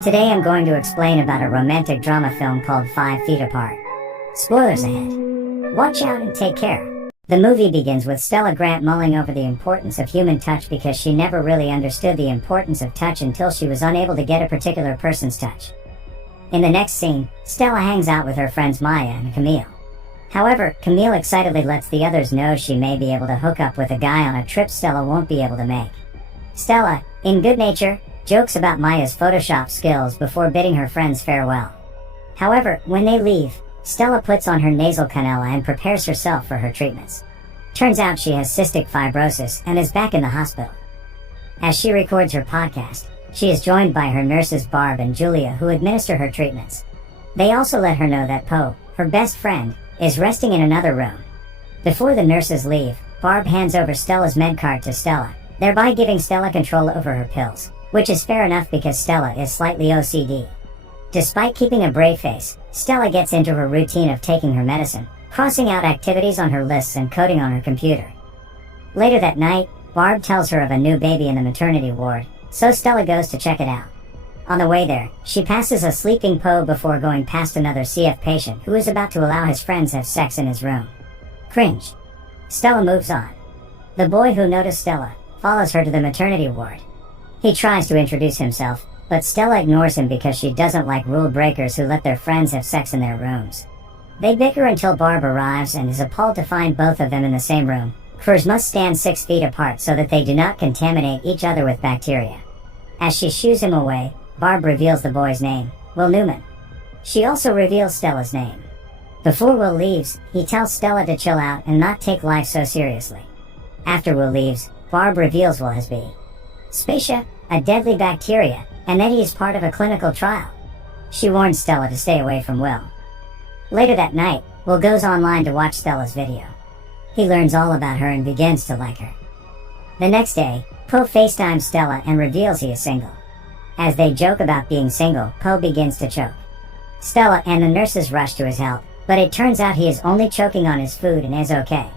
Today I'm going to explain about a romantic drama film called 5 Feet Apart. Spoilers ahead. Watch out and take care. The movie begins with Stella Grant mulling over the importance of human touch because she never really understood the importance of touch until she was unable to get a particular person's touch. In the next scene, Stella hangs out with her friends Maya and Camille. However, Camille excitedly lets the others know she may be able to hook up with a guy on a trip Stella won't be able to make. Stella, in good nature, jokes about Maya's Photoshop skills before bidding her friends farewell. However, when they leave, Stella puts on her nasal cannula and prepares herself for her treatments. Turns out she has cystic fibrosis and is back in the hospital. As she records her podcast, she is joined by her nurses Barb and Julia who administer her treatments. They also let her know that Poe, her best friend, is resting in another room. Before the nurses leave, Barb hands over Stella's medcard to Stella, thereby giving Stella control over her pills, which is fair enough because Stella is slightly OCD. Despite keeping a brave face, Stella gets into her routine of taking her medicine, crossing out activities on her lists and coding on her computer. Later that night, Barb tells her of a new baby in the maternity ward, so Stella goes to check it out. On the way there, she passes a sleeping Poe before going past another CF patient who is about to allow his friends have sex in his room. Cringe. Stella moves on. The boy who noticed Stella follows her to the maternity ward. He tries to introduce himself, but Stella ignores him because she doesn't like rule breakers who let their friends have sex in their rooms. They bicker until Barb arrives and is appalled to find both of them in the same room. Furs must stand 6 feet apart so that they do not contaminate each other with bacteria. As she shoos him away, Barb reveals the boy's name, Will Newman. She also reveals Stella's name. Before Will leaves, he tells Stella to chill out and not take life so seriously. After Will leaves, Barb reveals Will has B. Specia, a deadly bacteria, and that he is part of a clinical trial. She warns Stella to stay away from Will. Later that night, Will goes online to watch Stella's video. He learns all about her and begins to like her. The next day, Poe FaceTimes Stella and reveals he is single. As they joke about being single, Poe begins to choke. Stella and the nurses rush to his help, but it turns out he is only choking on his food and is okay.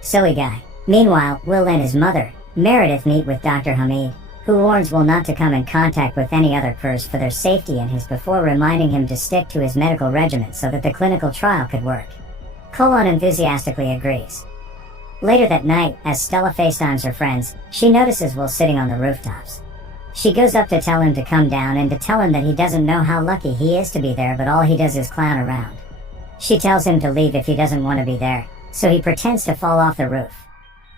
Silly guy. Meanwhile, Will and his mother, Meredith, meet with Dr. Hamid, who warns Will not to come in contact with any other Purs for their safety and his before reminding him to stick to his medical regimen so that the clinical trial could work. Colon enthusiastically agrees. Later that night, as Stella FaceTimes her friends, she notices Will sitting on the rooftops. She goes up to tell him to come down and to tell him that he doesn't know how lucky he is to be there, but all he does is clown around. She tells him to leave if he doesn't want to be there, so he pretends to fall off the roof.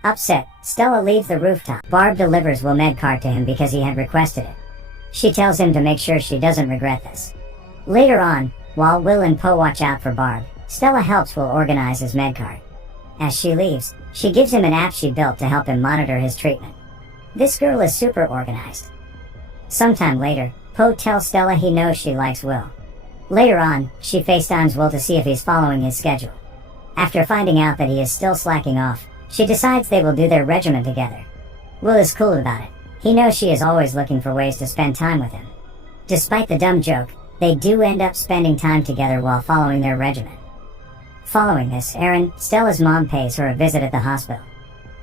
Upset, Stella leaves the rooftop. Barb delivers Will medcard to him because he had requested it. She tells him to make sure she doesn't regret this. Later on, while Will and Poe watch out for Barb, Stella helps Will organize his medcard. As she leaves, she gives him an app she built to help him monitor his treatment. This girl is super organized. Sometime later, Poe tells Stella he knows she likes Will. Later on, she FaceTimes Will to see if he's following his schedule. After finding out that he is still slacking off, she decides they will do their regimen together. Will is cool about it. He knows she is always looking for ways to spend time with him. Despite the dumb joke, they do end up spending time together while following their regimen. Following this, Erin, Stella's mom, pays her a visit at the hospital.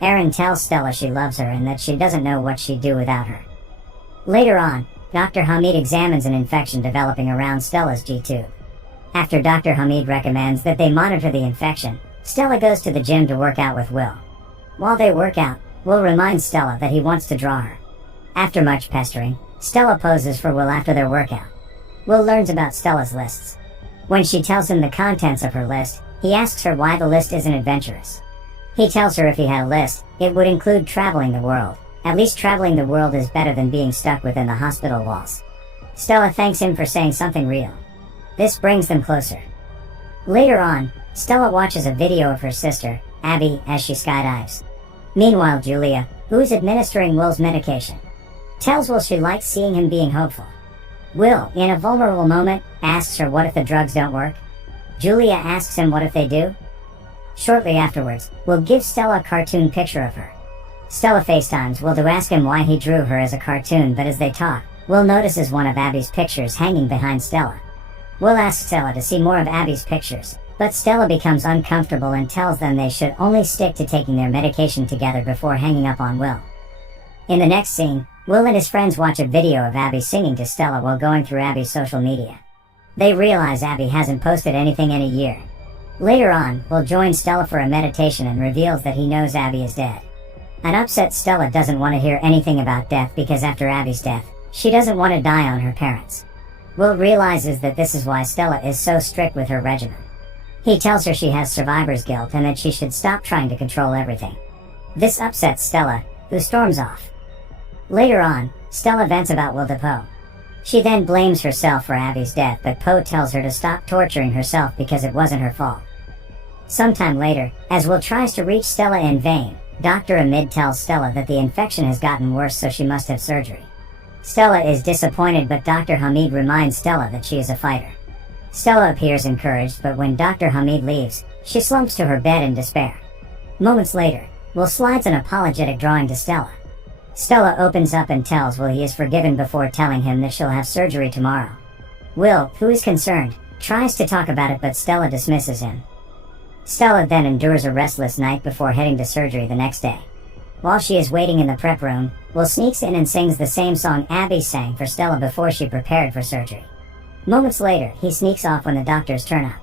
Erin tells Stella she loves her and that she doesn't know what she'd do without her. Later on, Dr. Hamid examines an infection developing around Stella's G-tube. After Dr. Hamid recommends that they monitor the infection, Stella goes to the gym to work out with Will. While they work out, Will reminds Stella that he wants to draw her. After much pestering, Stella poses for Will after their workout. Will learns about Stella's lists. When she tells him the contents of her list, he asks her why the list isn't adventurous. He tells her if he had a list, it would include traveling the world. At least traveling the world is better than being stuck within the hospital walls. Stella thanks him for saying something real. This brings them closer. Later on, Stella watches a video of her sister, Abby, as she skydives. Meanwhile, Julia, who is administering Will's medication, tells Will she likes seeing him being hopeful. Will, in a vulnerable moment, asks her what if the drugs don't work. Julia asks him what if they do. Shortly afterwards, Will gives Stella a cartoon picture of her. Stella FaceTimes Will to ask him why he drew her as a cartoon, but as they talk, Will notices one of Abby's pictures hanging behind Stella. Will asks Stella to see more of Abby's pictures, but Stella becomes uncomfortable and tells them they should only stick to taking their medication together before hanging up on Will. In the next scene, Will and his friends watch a video of Abby singing to Stella while going through Abby's social media. They realize Abby hasn't posted anything in a year. Later on, Will joins Stella for a meditation and reveals that he knows Abby is dead. An upset Stella doesn't want to hear anything about death because after Abby's death, she doesn't want to die on her parents. Will realizes that this is why Stella is so strict with her regimen. He tells her she has survivor's guilt and that she should stop trying to control everything. This upsets Stella, who storms off. Later on, Stella vents about Will to Po. She then blames herself for Abby's death, but Po tells her to stop torturing herself because it wasn't her fault. Sometime later, as Will tries to reach Stella in vain, Dr. Amid tells Stella that the infection has gotten worse, so she must have surgery. Stella is disappointed, but Dr. Hamid reminds Stella that she is a fighter. Stella appears encouraged, but when Dr. Hamid leaves, she slumps to her bed in despair. Moments later, Will slides an apologetic drawing to Stella. Stella opens up and tells Will he is forgiven before telling him that she'll have surgery tomorrow. Will, who is concerned, tries to talk about it, but Stella dismisses him. Stella then endures a restless night before heading to surgery the next day. While she is waiting in the prep room, Will sneaks in and sings the same song Abby sang for Stella before she prepared for surgery. Moments later, he sneaks off when the doctors turn up.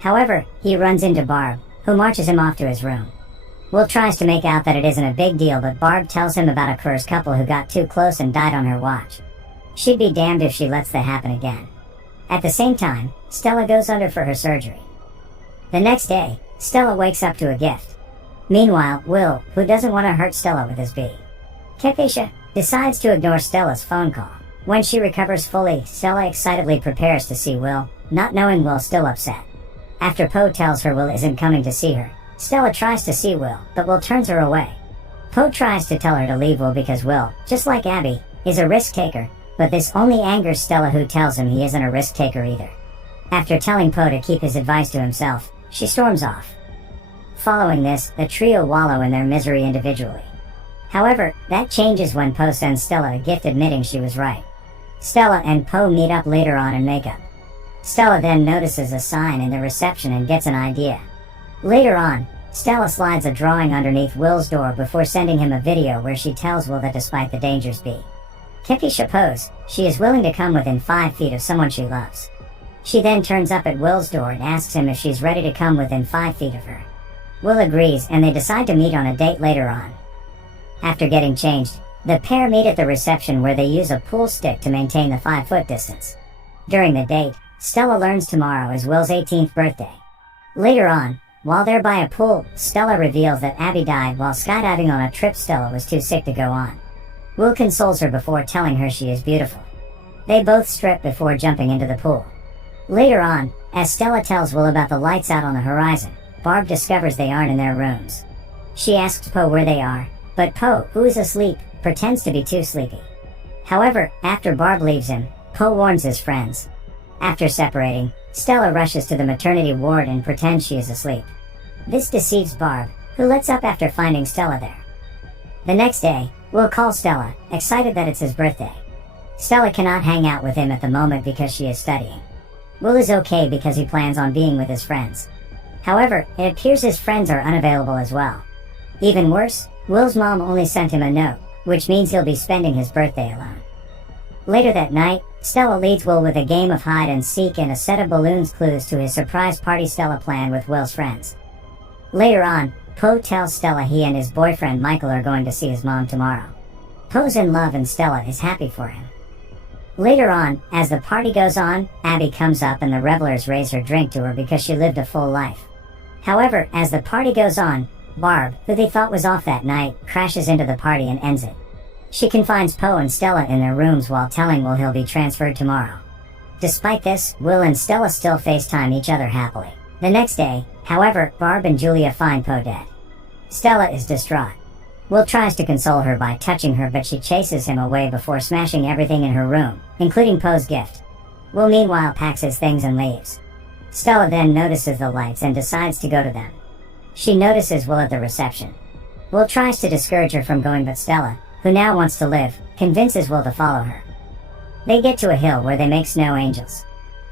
However, he runs into Barb, who marches him off to his room. Will tries to make out that it isn't a big deal, but Barb tells him about a cursed couple who got too close and died on her watch. She'd be damned if she lets that happen again. At the same time, Stella goes under for her surgery. The next day, Stella wakes up to a gift. Meanwhile, Will, who doesn't want to hurt Stella with his bee, Kepisha, decides to ignore Stella's phone call. When she recovers fully, Stella excitedly prepares to see Will, not knowing Will's still upset. After Po tells her Will isn't coming to see her, Stella tries to see Will, but Will turns her away. Po tries to tell her to leave Will because Will, just like Abby, is a risk-taker, but this only angers Stella, who tells him he isn't a risk-taker either. After telling Po to keep his advice to himself, she storms off. Following this, the trio wallow in their misery individually. However, that changes when Po sends Stella a gift admitting she was right. Stella and Po meet up later on and make up. Stella then notices a sign in the reception and gets an idea. Later on, Stella slides a drawing underneath Will's door before sending him a video where she tells Will that despite the dangers Kepisha pose, she is willing to come within 5 feet of someone she loves. She then turns up at Will's door and asks him if she's ready to come within 5 feet of her. Will agrees and they decide to meet on a date later on. After getting changed, the pair meet at the reception where they use a pool stick to maintain the 5-foot distance. During the date, Stella learns tomorrow is Will's 18th birthday. Later on, while they're by a pool, Stella reveals that Abby died while skydiving on a trip Stella was too sick to go on. Will consoles her before telling her she is beautiful. They both strip before jumping into the pool. Later on, as Stella tells Will about the lights out on the horizon, Barb discovers they aren't in their rooms. She asks Po where they are, but Po, who is asleep, pretends to be too sleepy. However, after Barb leaves him, Po warns his friends. After separating, Stella rushes to the maternity ward and pretends she is asleep. This deceives Barb, who lets up after finding Stella there. The next day, Will calls Stella, excited that it's his birthday. Stella cannot hang out with him at the moment because she is studying. Will is okay because he plans on being with his friends. However, it appears his friends are unavailable as well. Even worse, Will's mom only sent him a note, which means he'll be spending his birthday alone. Later that night, Stella leads Will with a game of hide and seek and a set of balloons clues to his surprise party Stella planned with Will's friends. Later on, Po tells Stella he and his boyfriend Michael are going to see his mom tomorrow. Po's in love and Stella is happy for him. Later on, as the party goes on, Abby comes up and the revelers raise her drink to her because she lived a full life. However, as the party goes on, Barb, who they thought was off that night, crashes into the party and ends it. She confines Po and Stella in their rooms while telling Will he'll be transferred tomorrow. Despite this, Will and Stella still FaceTime each other happily. The next day, however, Barb and Julia find Po dead. Stella is distraught. Will tries to console her by touching her, but she chases him away before smashing everything in her room, including Po's gift. Will meanwhile packs his things and leaves. Stella then notices the lights and decides to go to them. She notices Will at the reception. Will tries to discourage her from going, but Stella, who now wants to live, convinces Will to follow her. They get to a hill where they make snow angels.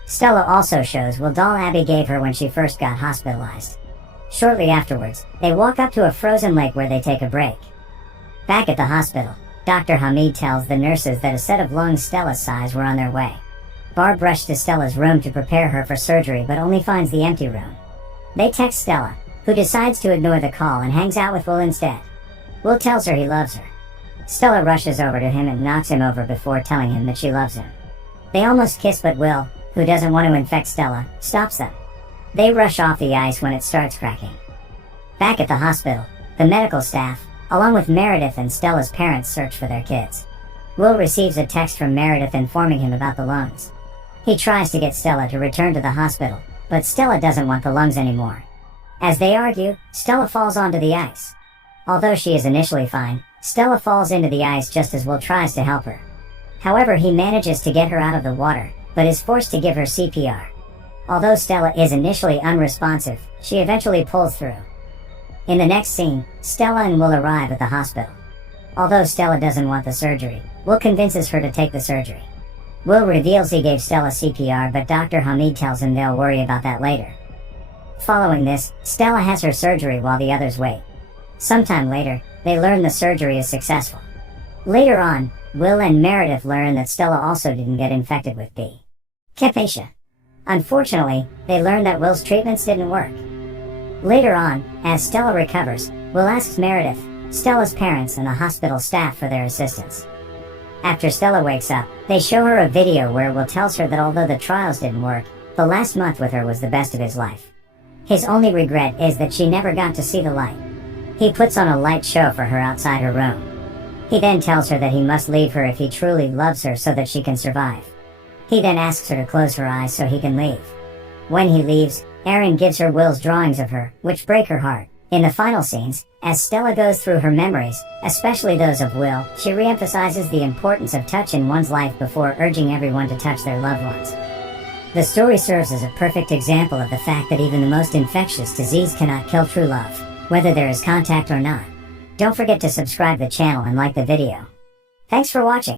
Stella also shows Will doll Abby gave her when she first got hospitalized. Shortly afterwards, they walk up to a frozen lake where they take a break. Back at the hospital, Dr. Hamid tells the nurses that a set of lungs Stella's size were on their way. Barb rushed to Stella's room to prepare her for surgery but only finds the empty room. They text Stella, who decides to ignore the call and hangs out with Will instead. Will tells her he loves her. Stella rushes over to him and knocks him over before telling him that she loves him. They almost kiss, but Will, who doesn't want to infect Stella, stops them. They rush off the ice when it starts cracking. Back at the hospital, the medical staff, along with Meredith and Stella's parents, search for their kids. Will receives a text from Meredith informing him about the lungs. He tries to get Stella to return to the hospital, but Stella doesn't want the lungs anymore. As they argue, Stella falls onto the ice. Although she is initially fine, Stella falls into the ice just as Will tries to help her. However, he manages to get her out of the water, but is forced to give her CPR. Although Stella is initially unresponsive, she eventually pulls through. In the next scene, Stella and Will arrive at the hospital. Although Stella doesn't want the surgery, Will convinces her to take the surgery. Will reveals he gave Stella CPR, but Dr. Hamid tells him they'll worry about that later. Following this, Stella has her surgery while the others wait. Sometime later, they learn the surgery is successful. Later on, Will and Meredith learn that Stella also didn't get infected with B. Capacea. Unfortunately, they learn that Will's treatments didn't work. Later on, as Stella recovers, Will asks Meredith, Stella's parents, and the hospital staff for their assistance. After Stella wakes up, they show her a video where Will tells her that although the trials didn't work, the last month with her was the best of his life. His only regret is that she never got to see the light. He puts on a light show for her outside her room. He then tells her that he must leave her if he truly loves her so that she can survive. He then asks her to close her eyes so he can leave. When he leaves, Erin gives her Will's drawings of her, which break her heart. In the final scenes, as Stella goes through her memories, especially those of Will, she reemphasizes the importance of touch in one's life before urging everyone to touch their loved ones. The story serves as a perfect example of the fact that even the most infectious disease cannot kill true love, whether there is contact or not. Don't forget to subscribe the channel and like the video. Thanks for watching.